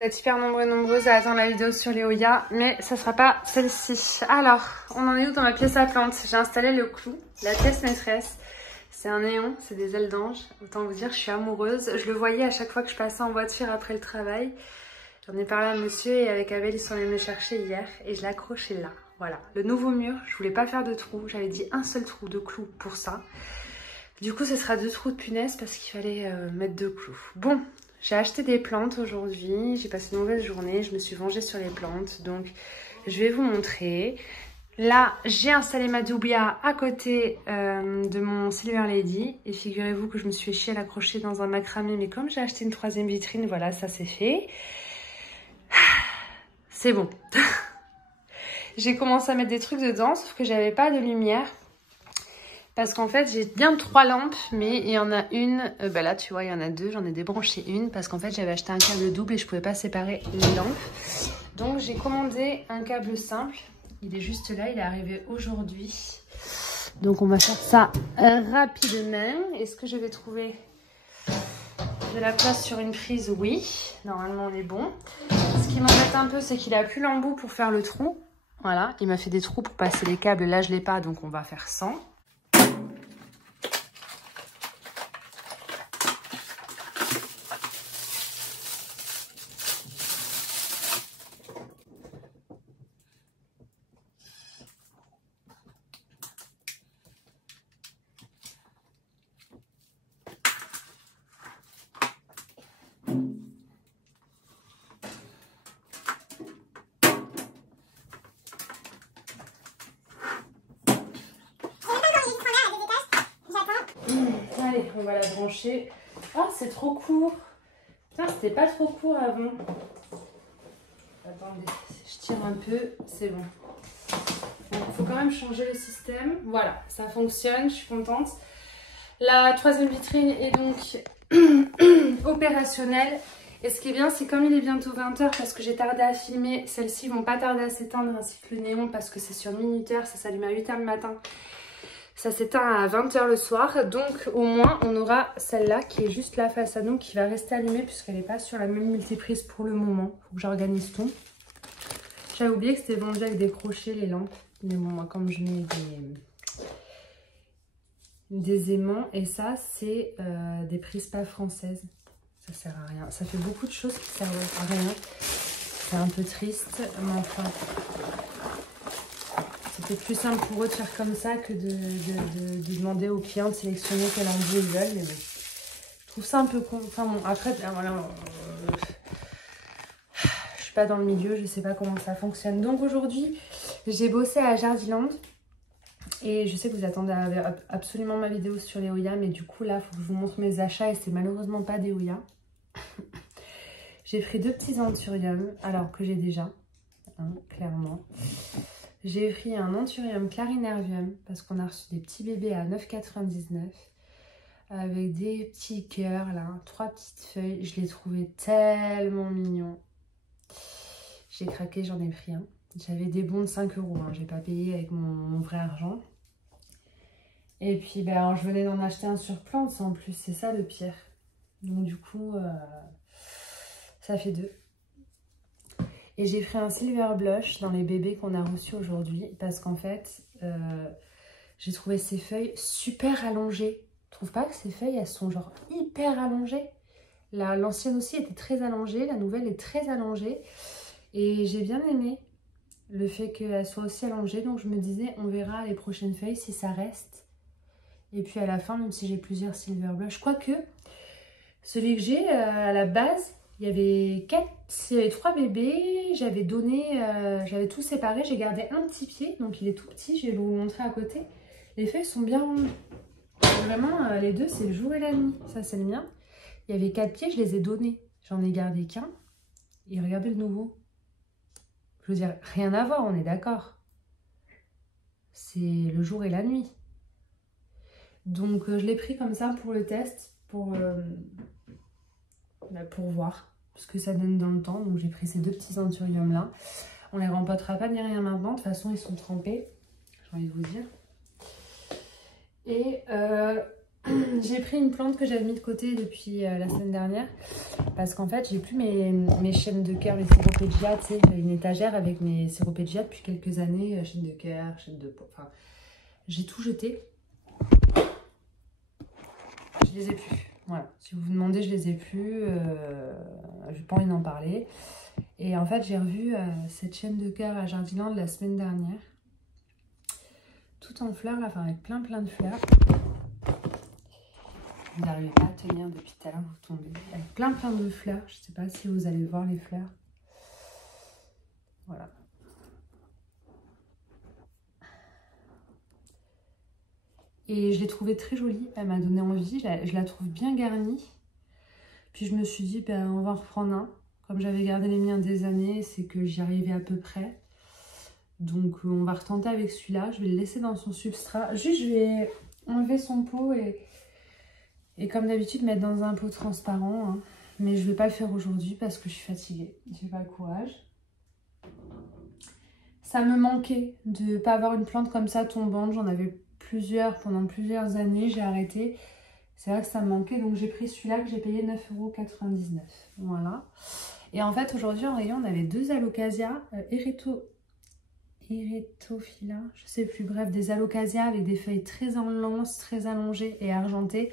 Vous êtes hyper nombreux et nombreuses à attendre la vidéo sur les Oya, mais ça sera pas celle-ci. Alors, on en est où dans ma pièce à plantes? J'ai installé le clou, la pièce maîtresse. C'est un néon, c'est des ailes d'ange. Autant vous dire, je suis amoureuse. Je le voyais à chaque fois que je passais en voiture après le travail. J'en ai parlé à monsieur et avec Abel, ils sont allés me chercher hier et je l'ai accroché là. Voilà, le nouveau mur, je voulais pas faire de trou. J'avais dit un seul trou de clou pour ça. Du coup, ce sera 2 trous de punaise parce qu'il fallait mettre 2 clous. Bon. J'ai acheté des plantes aujourd'hui, j'ai passé une mauvaise journée, je me suis vengée sur les plantes, donc je vais vous montrer. Là, j'ai installé ma doubia à côté de mon Silver Lady, et figurez-vous que je me suis fait chier à l'accrocher dans un macramé, mais comme j'ai acheté une 3e vitrine, voilà, ça c'est fait. C'est bon. J'ai commencé à mettre des trucs dedans, sauf que j'avais pas de lumière. Parce qu'en fait, j'ai bien 3 lampes, mais il y en a une... bah là, tu vois, il y en a 2. J'en ai débranché une parce qu'en fait, j'avais acheté un câble double et je pouvais pas séparer les lampes. Donc, j'ai commandé un câble simple. Il est juste là, il est arrivé aujourd'hui. Donc, on va faire ça rapidement. Est-ce que je vais trouver de la place sur une prise? Oui, normalement, on est bon. Ce qui m'embête un peu, c'est qu'il a plus l'embout pour faire le trou. Voilà, il m'a fait des trous pour passer les câbles. Là, je l'ai pas, donc on va faire sans. Allez, on va la brancher. Oh, c'est trop court. Putain, c'était pas trop court avant. Attendez, je tire un peu, c'est bon. Il faut quand même changer le système. Voilà, ça fonctionne, je suis contente. La 3e vitrine est donc opérationnelle. Et ce qui est bien, c'est comme il est bientôt 20 h, parce que j'ai tardé à filmer, celles-ci vont pas tarder à s'éteindre, ainsi que le néon, parce que c'est sur minuteur, ça s'allume à 8 h le matin. Ça s'éteint à 20 h le soir, donc au moins on aura celle-là qui est juste là face à nous, qui va rester allumée puisqu'elle n'est pas sur la même multiprise pour le moment. Faut que j'organise tout. J'avais oublié que c'était vendu avec des crochets les lampes, mais bon, moi comme je mets des aimants, et ça c'est des prises pas françaises, ça sert à rien. Ça fait beaucoup de choses qui servent à rien, c'est un peu triste, mais enfin... C'est peut-être plus simple pour eux de faire comme ça que de demander aux clients de sélectionner quel embout ils veulent. Mais bon, je trouve ça un peu con. Enfin bon, après, voilà, je suis pas dans le milieu, je sais pas comment ça fonctionne. Donc aujourd'hui, j'ai bossé à Jardiland. Et je sais que vous attendez absolument ma vidéo sur les Oya, mais du coup là, il faut que je vous montre mes achats et c'est malheureusement pas des Oya. J'ai pris 2 petits anthuriums, alors que j'ai déjà, hein, clairement. J'ai pris un anthurium clarinervium parce qu'on a reçu des petits bébés à 9,99 avec des petits cœurs là, 3 petites feuilles. Je les trouvais tellement mignons. J'ai craqué, j'en ai pris un. J'avais des bons de 5 €, hein. J'ai pas payé avec mon vrai argent. Et puis ben, je venais d'en acheter un sur Plants en plus, c'est ça le pire. Donc du coup, ça fait 2. Et j'ai pris un Silver Blush dans les bébés qu'on a reçus aujourd'hui parce qu'en fait, j'ai trouvé ces feuilles super allongées. Je trouve pas que ces feuilles, elles sont genre hyper allongées. L'ancienne aussi était très allongée, la nouvelle est très allongée. Et j'ai bien aimé le fait qu'elles soient aussi allongées. Donc je me disais, on verra les prochaines feuilles si ça reste. Et puis à la fin, même si j'ai plusieurs Silver Blush, quoique celui que j'ai à la base, il y avait 3 bébés, j'avais tout séparé, j'ai gardé un petit pied, donc il est tout petit, je vais vous montrer à côté. Les feuilles sont bien rondes. Vraiment, les 2, c'est le jour et la nuit. Ça, c'est le mien. Il y avait 4 pieds, je les ai donnés. J'en ai gardé qu'un. Et regardez le nouveau. Je veux dire, rien à voir, on est d'accord. C'est le jour et la nuit. Donc, je l'ai pris comme ça pour le test, pour voir ce que ça donne dans le temps. Donc j'ai pris ces 2 petits anthuriums là. On les rempotera pas ni rien maintenant. De toute façon, ils sont trempés. J'ai envie de vous dire. Et J'ai pris une plante que j'avais mis de côté depuis la semaine dernière. Parce qu'en fait, j'ai plus mes chaînes de cœur, mes Ceropegia. Tu sais, j'ai une étagère avec mes Ceropegia depuis quelques années. Chaînes de cœur, chaînes de... Enfin, j'ai tout jeté. Je les ai plus. Voilà. Si vous vous demandez, je les ai plus. J'ai pas envie d'en parler. Et en fait, j'ai revu cette chaîne de cœur à Jardiland la semaine dernière. Tout en fleurs, là, enfin avec plein de fleurs. Vous n'arrivez pas à tenir depuis tout à l'heure, vous tombez. Avec plein de fleurs. Je ne sais pas si vous allez voir les fleurs. Voilà. Et je l'ai trouvée très jolie. Elle m'a donné envie. Je la trouve bien garnie. Puis je me suis dit, ben, on va en reprendre un. Comme j'avais gardé les miens des années, c'est que j'y arrivais à peu près. Donc on va retenter avec celui-là. Je vais le laisser dans son substrat. Juste, je vais enlever son pot et comme d'habitude, mettre dans un pot transparent. Hein. Mais je ne vais pas le faire aujourd'hui parce que je suis fatiguée. Je n'ai pas le courage. Ça me manquait de ne pas avoir une plante comme ça tombante. J'en avais plusieurs pendant plusieurs années. J'ai arrêté. C'est vrai que ça me manquait. Donc j'ai pris celui-là que j'ai payé 9,99 €. Voilà. Et en fait, aujourd'hui, en rayon, on avait deux alocasias. Eretophylla, je sais plus. Bref, des alocasias avec des feuilles très denses, très allongées et argentées.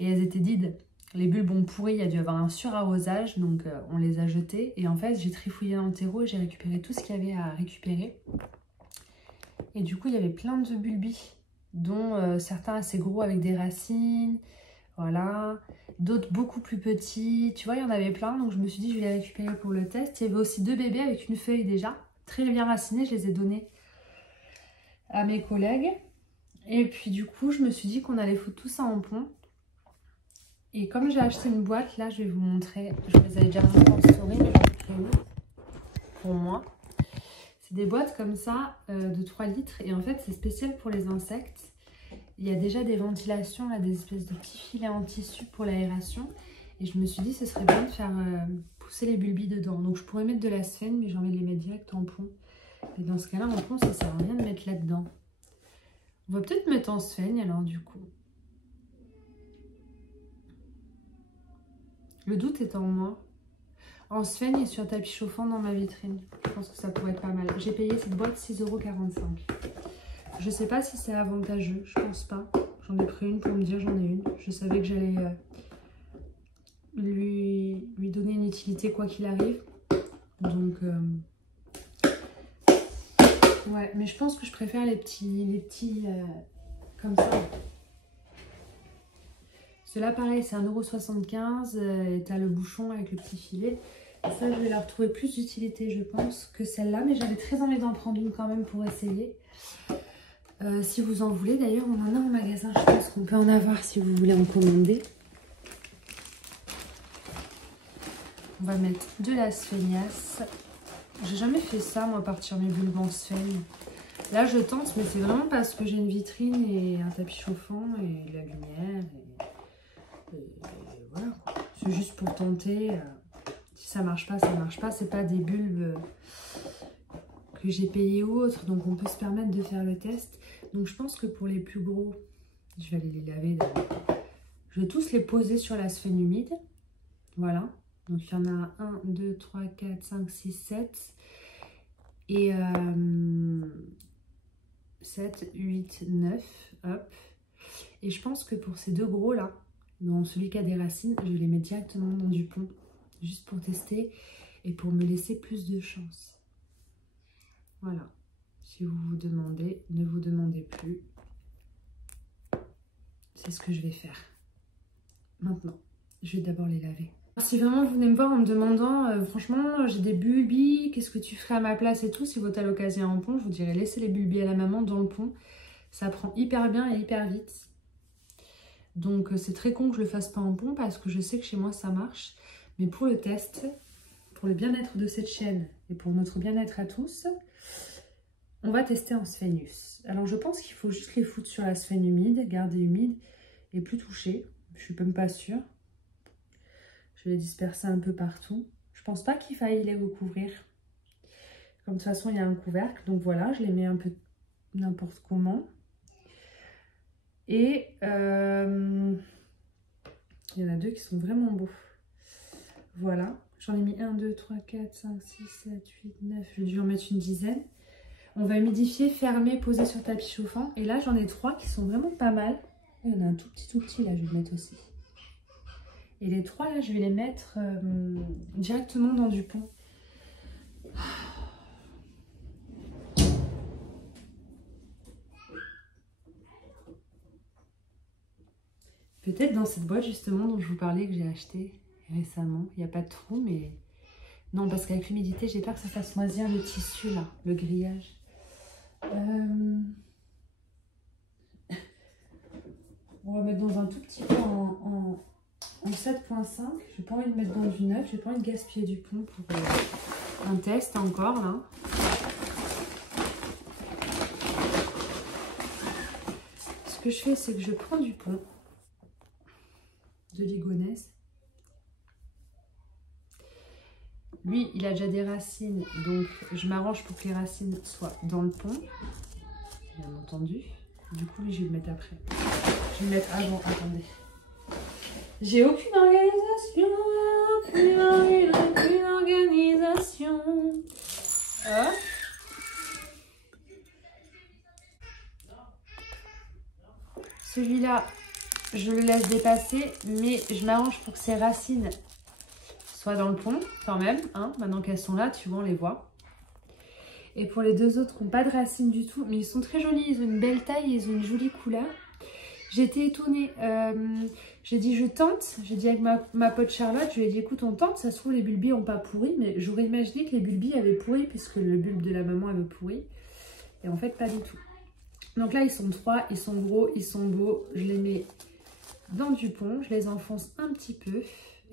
Et elles étaient dides. Les bulbes ont pourri, il y a dû avoir un surarrosage, donc on les a jetées. Et en fait, j'ai trifouillé dans le terreau et j'ai récupéré tout ce qu'il y avait à récupérer. Et du coup, il y avait plein de bulbis, dont certains assez gros avec des racines, voilà. D'autres beaucoup plus petits, tu vois, il y en avait plein. Donc je me suis dit, je vais les récupérer pour le test. Il y avait aussi deux bébés avec une feuille déjà, très bien racinée. Je les ai donnés à mes collègues. Et puis du coup, je me suis dit qu'on allait foutre tout ça en pont. Et comme j'ai acheté une boîte, là je vais vous montrer, je vous les avais déjà montré en story, mais j'en ai pris une pour moi. C'est des boîtes comme ça de 3 litres et en fait c'est spécial pour les insectes. Il y a déjà des ventilations, là, des espèces de petits filets en tissu pour l'aération. Et je me suis dit ce serait bien de faire pousser les bulbis dedans. Donc je pourrais mettre de la sphène, mais j'ai envie de les mettre direct en pont. Et dans ce cas-là, en pont, ça sert à rien de mettre là-dedans. On va peut-être mettre en sphène alors du coup. Le doute est en moi. En sphène et sur tapis chauffant dans ma vitrine. Je pense que ça pourrait être pas mal. J'ai payé cette boîte 6,45 €. Je sais pas si c'est avantageux. Je pense pas. J'en ai pris une pour me dire j'en ai une. Je savais que j'allais lui donner une utilité quoi qu'il arrive. Donc ouais, mais je pense que je préfère les petits comme ça. Ceux-là, pareil, c'est 1,75 € et t'as le bouchon avec le petit filet. Et ça, je vais leur trouver plus d'utilité, je pense, que celle-là. Mais j'avais très envie d'en prendre une quand même pour essayer. Si vous en voulez, d'ailleurs, on en a en magasin. Je pense qu'on peut en avoir si vous voulez en commander. On va mettre de la sphéniace. J'ai jamais fait ça, moi, partir mes bulbes en sphène. Là, je tente, mais c'est vraiment parce que j'ai une vitrine et un tapis chauffant et de la lumière. Et voilà, c'est juste pour tenter. Si ça marche pas, ça marche pas. C'est pas des bulbes que j'ai payé ou autre, donc on peut se permettre de faire le test. Donc je pense que pour les plus gros, je vais aller les laver d'abord. Je vais tous les poser sur la sphène humide. Voilà. Donc il y en a 1, 2, 3, 4, 5, 6, 7. Et 7, 8, 9. Hop. Et je pense que pour ces deux gros là, dans celui qui a des racines, je vais les mettre directement dans du pont. Juste pour tester et pour me laisser plus de chance. Voilà. Si vous vous demandez, ne vous demandez plus. C'est ce que je vais faire. Maintenant, je vais d'abord les laver. Si vraiment vous venez me voir en me demandant, franchement, j'ai des bulbis, qu'est-ce que tu ferais à ma place et tout, si votre alocasien en pont, je vous dirais laissez les bulbis à la maman dans le pont. Ça prend hyper bien et hyper vite. Donc c'est très con que je le fasse pas en pont parce que je sais que chez moi ça marche. Mais pour le test, pour le bien-être de cette chaîne et pour notre bien-être à tous, on va tester en sphénus. Alors je pense qu'il faut juste les foutre sur la sphène humide, garder humide et plus toucher. Je suis même pas sûre. Je vais les disperser un peu partout. Je pense pas qu'il faille les recouvrir. Comme de toute façon il y a un couvercle, donc voilà, je les mets un peu n'importe comment. Et il y en a 2 qui sont vraiment beaux. Voilà, j'en ai mis 1, 2, 3, 4, 5, 6, 7, 8, 9. Je vais dû en mettre une dizaine. On va humidifier, fermer, poser sur tapis chauffant. Et là, j'en ai 3 qui sont vraiment pas mal. Il y en a un tout petit là, je vais le mettre aussi. Et les 3 là, je vais les mettre directement dans du pont. Peut-être dans cette boîte justement dont je vous parlais que j'ai acheté récemment. Il n'y a pas de trou, mais... Non, parce qu'avec l'humidité, j'ai peur que ça fasse moisir le tissu là, le grillage. On va mettre dans un tout petit peu en 7.5. Je n'ai pas envie de mettre dans du 9. J'ai pas envie de gaspiller du pont pour un test encore là. Ce que je fais, c'est que je prends du pont de Ligonnès. Lui, il a déjà des racines, donc je m'arrange pour que les racines soient dans le pont, bien entendu. Du coup, lui, je vais le mettre après. Je vais le mettre avant, attendez. J'ai aucune organisation, aucune organisation. Hop. Celui-là, je le laisse dépasser, mais je m'arrange pour que ses racines soient dans le pont quand même. Hein. Maintenant qu'elles sont là, tu vois, on les voit. Et pour les 2 autres qui n'ont pas de racines du tout, mais ils sont très jolis, ils ont une belle taille, ils ont une jolie couleur. J'étais étonnée, j'ai dit je tente, j'ai dit avec ma pote Charlotte, je lui ai dit écoute on tente, ça se trouve les bulbis n'ont pas pourri, mais j'aurais imaginé que les bulbis avaient pourri puisque le bulbe de la maman avait pourri. Et en fait pas du tout. Donc là ils sont 3, ils sont gros, ils sont beaux, je les mets dans du pont, je les enfonce un petit peu.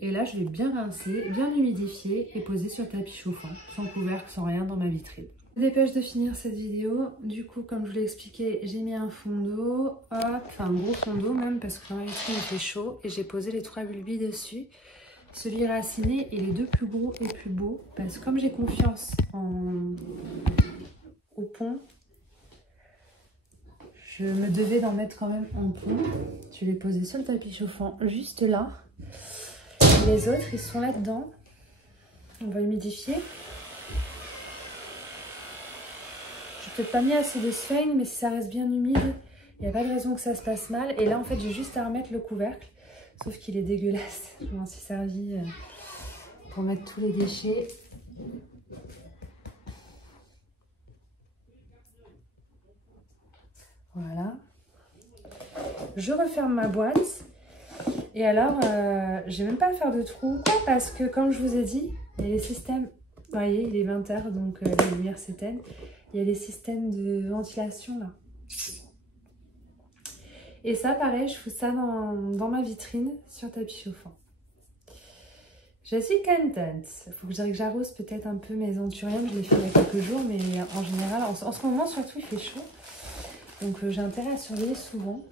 Et là je vais bien rincer, bien humidifier et poser sur tapis chauffant, sans couvercle, sans rien dans ma vitrine. Je me dépêche de finir cette vidéo. Du coup, comme je vous l'ai expliqué, j'ai mis un fond d'eau, hop, enfin un gros fond d'eau même parce que dans ma vitrine il fait chaud et j'ai posé les 3 bulbis dessus. Celui raciné et les 2 plus gros et plus beaux parce que comme j'ai confiance au pont, je me devais d'en mettre quand même en pont. Je vais les poser sur le tapis chauffant juste là. Et les autres, ils sont là-dedans. On va humidifier. Je n'ai peut-être pas mis assez de sphène, mais si ça reste bien humide, il n'y a pas de raison que ça se passe mal. Et là, en fait, j'ai juste à remettre le couvercle. Sauf qu'il est dégueulasse. Je m'en suis servi pour mettre tous les déchets. Voilà. Je referme ma boîte. Et alors, je vais même pas faire de trou. Parce que, comme je vous ai dit, il y a les systèmes... Vous voyez, il est 20h, donc les lumières s'éteignent. Il y a les systèmes de ventilation là. Et ça, pareil, je fous ça dans ma vitrine sur tapis chauffant. Je suis contente. Il faut que j'arrose peut-être un peu mes anthuriums. Je l'ai fait il y a quelques jours, mais en général, en ce moment surtout, il fait chaud. Donc j'ai intérêt à surveiller souvent.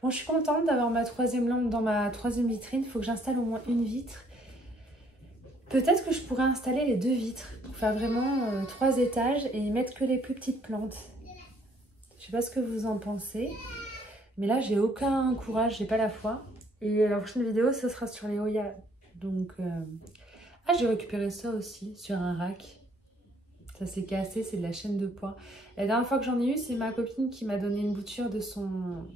Bon, je suis contente d'avoir ma 3e lampe dans ma 3e vitrine. Il faut que j'installe au moins une vitre. Peut-être que je pourrais installer les 2 vitres pour faire vraiment 3 étages et y mettre que les plus petites plantes. Je sais pas ce que vous en pensez. Mais là, j'ai aucun courage, j'ai pas la foi. Et la prochaine vidéo, ce sera sur les Hoya. Donc, ah, j'ai récupéré ça aussi sur un rack. Ça s'est cassé, c'est de la chaîne de poids. La dernière fois que j'en ai eu, c'est ma copine qui m'a donné une bouture de son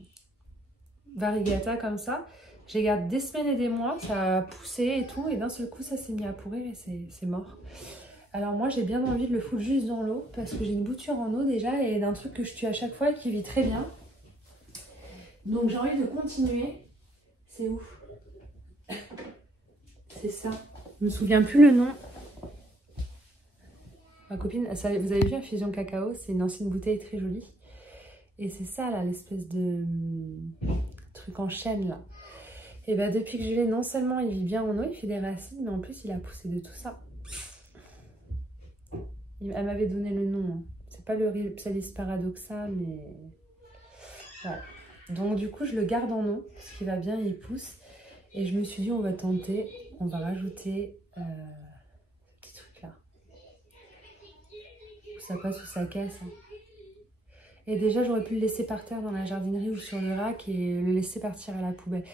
variegata comme ça. J'ai gardé des semaines et des mois, ça a poussé et tout, et d'un seul coup ça s'est mis à pourrir et c'est mort. Alors moi j'ai bien envie de le foutre juste dans l'eau parce que j'ai une bouture en eau déjà et d'un truc que je tue à chaque fois et qui vit très bien. Donc j'ai envie de continuer. C'est où? C'est ça. Je me souviens plus le nom. Ma copine, ça, vous avez vu Infusion Cacao, c'est une ancienne bouteille très jolie. Et c'est ça là, l'espèce de truc en chaîne là. Et bah depuis que je l'ai, non seulement il vit bien en eau, il fait des racines, mais en plus il a poussé de tout ça. Elle m'avait donné le nom. Hein. C'est pas le Rhipsalis paradoxa, mais voilà. Donc du coup je le garde en eau, parce qu'il va bien, il pousse. Et je me suis dit on va tenter, on va rajouter ce petit truc là. Ça passe ou ça casse. Hein. Et déjà, j'aurais pu le laisser par terre dans la jardinerie ou sur le rack et le laisser partir à la poubelle.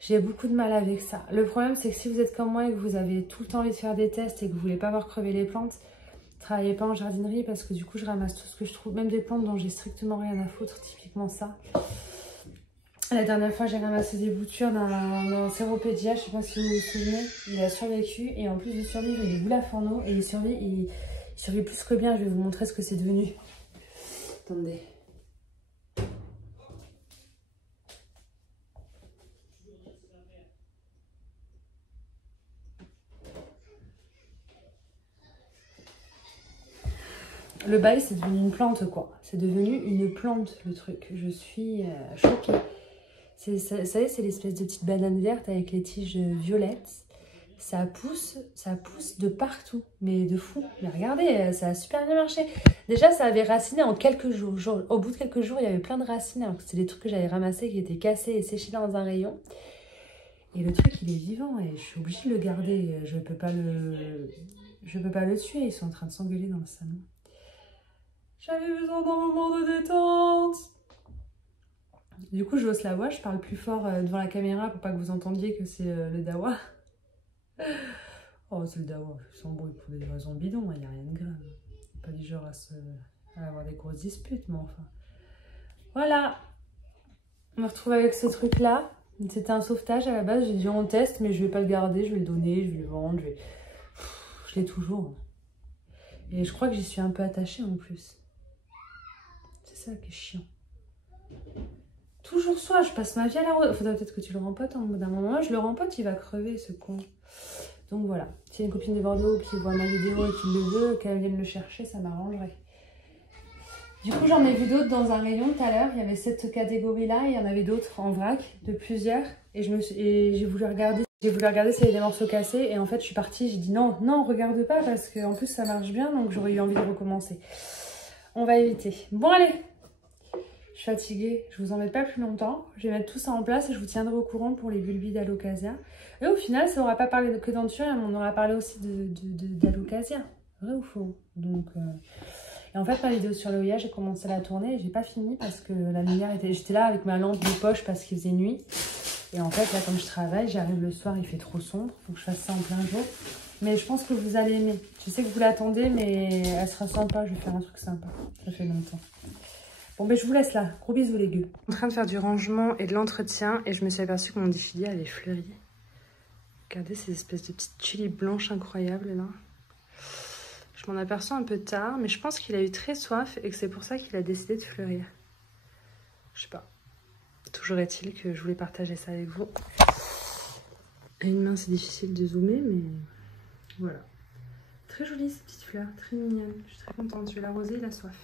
J'ai beaucoup de mal avec ça. Le problème, c'est que si vous êtes comme moi et que vous avez tout le temps envie de faire des tests et que vous voulez pas voir crever les plantes, travaillez pas en jardinerie parce que du coup, je ramasse tout ce que je trouve, même des plantes dont j'ai strictement rien à foutre, typiquement ça. La dernière fois, j'ai ramassé des boutures d'un Séropédia, je sais pas si vous vous souvenez. Il a survécu et en plus de survivre, il est boule à fourneau et il survit plus que bien. Je vais vous montrer ce que c'est devenu. Attendez. Le bail, c'est devenu une plante, quoi. C'est devenu une plante, le truc. Je suis choquée. Vous savez, c'est l'espèce de petite banane verte avec les tiges violettes. Ça pousse de partout, mais de fou. Mais regardez, ça a super bien marché. Déjà, ça avait raciné en quelques jours. Genre, au bout de quelques jours, il y avait plein de racines. Alors que c'était des trucs que j'avais ramassés qui étaient cassés et séchés dans un rayon. Et le truc, il est vivant et je suis obligée de le garder. Je peux pas le tuer. Ils sont en train de s'engueuler dans le salon. J'avais besoin d'un moment de détente. Du coup, je hausse la voix, je parle plus fort devant la caméra pour pas que vous entendiez que c'est le dawa. Oh, c'est le dawa, il s'embrouille pour des raisons bidons, il n'y a rien de grave. Pas du genre à avoir des grosses disputes, mais enfin. Voilà. On me retrouve avec ce truc-là. C'était un sauvetage à la base, j'ai dit on teste, mais je vais pas le garder, je vais le donner, je vais le vendre, je l'ai toujours. Et je crois que j'y suis un peu attachée en plus. C'est ça qui est chiant. Toujours soit je passe ma vie à la rose. Faudrait peut-être que tu le rempotes en bout d'un moment. Je le rempote, il va crever ce con. Donc voilà. S'il y a une copine de Bordeaux qui voit ma vidéo et qui le veut, qu'elle vienne le chercher, ça m'arrangerait. Du coup, j'en ai vu d'autres dans un rayon tout à l'heure. Il y avait cette catégorie-là et il y en avait d'autres en vrac, de plusieurs. Et j'ai voulu regarder. J'ai voulu regarder s'il y avait des morceaux cassés. Et en fait, je suis partie. J'ai dit non, non, regarde pas parce qu'en plus, ça marche bien. Donc j'aurais eu envie de recommencer. On va éviter. Bon, allez. Je suis fatiguée, je vous embête pas plus longtemps. Je vais mettre tout ça en place et je vous tiendrai au courant pour les bulbies d'Alocasia. Et au final, ça n'aura pas parlé que d'anthurium, on aura parlé aussi d'Alocasia. Vrai ou faux? Donc, Et en fait, ma vidéo sur le Oya, j'ai commencé à la tourner et j'ai pas fini parce que la lumière était... J'étais là avec ma lampe de poche parce qu'il faisait nuit. Et en fait, là, comme je travaille, j'arrive le soir, il fait trop sombre. Il faut que je fasse ça en plein jour. Mais je pense que vous allez aimer. Je sais que vous l'attendez, mais elle sera sympa. Je vais faire un truc sympa. Ça fait longtemps. Bon, ben je vous laisse là. Gros bisous les gueux. En train de faire du rangement et de l'entretien et je me suis aperçue que mon diffusier avait fleuri. Regardez ces espèces de petites tulipes blanches incroyables là. Je m'en aperçois un peu tard, mais je pense qu'il a eu très soif et que c'est pour ça qu'il a décidé de fleurir. Je sais pas. Toujours est-il que je voulais partager ça avec vous. À une main, c'est difficile de zoomer, mais voilà. Très jolie cette petite fleur, très mignonne. Je suis très contente. Je vais l'arroser, il a soif.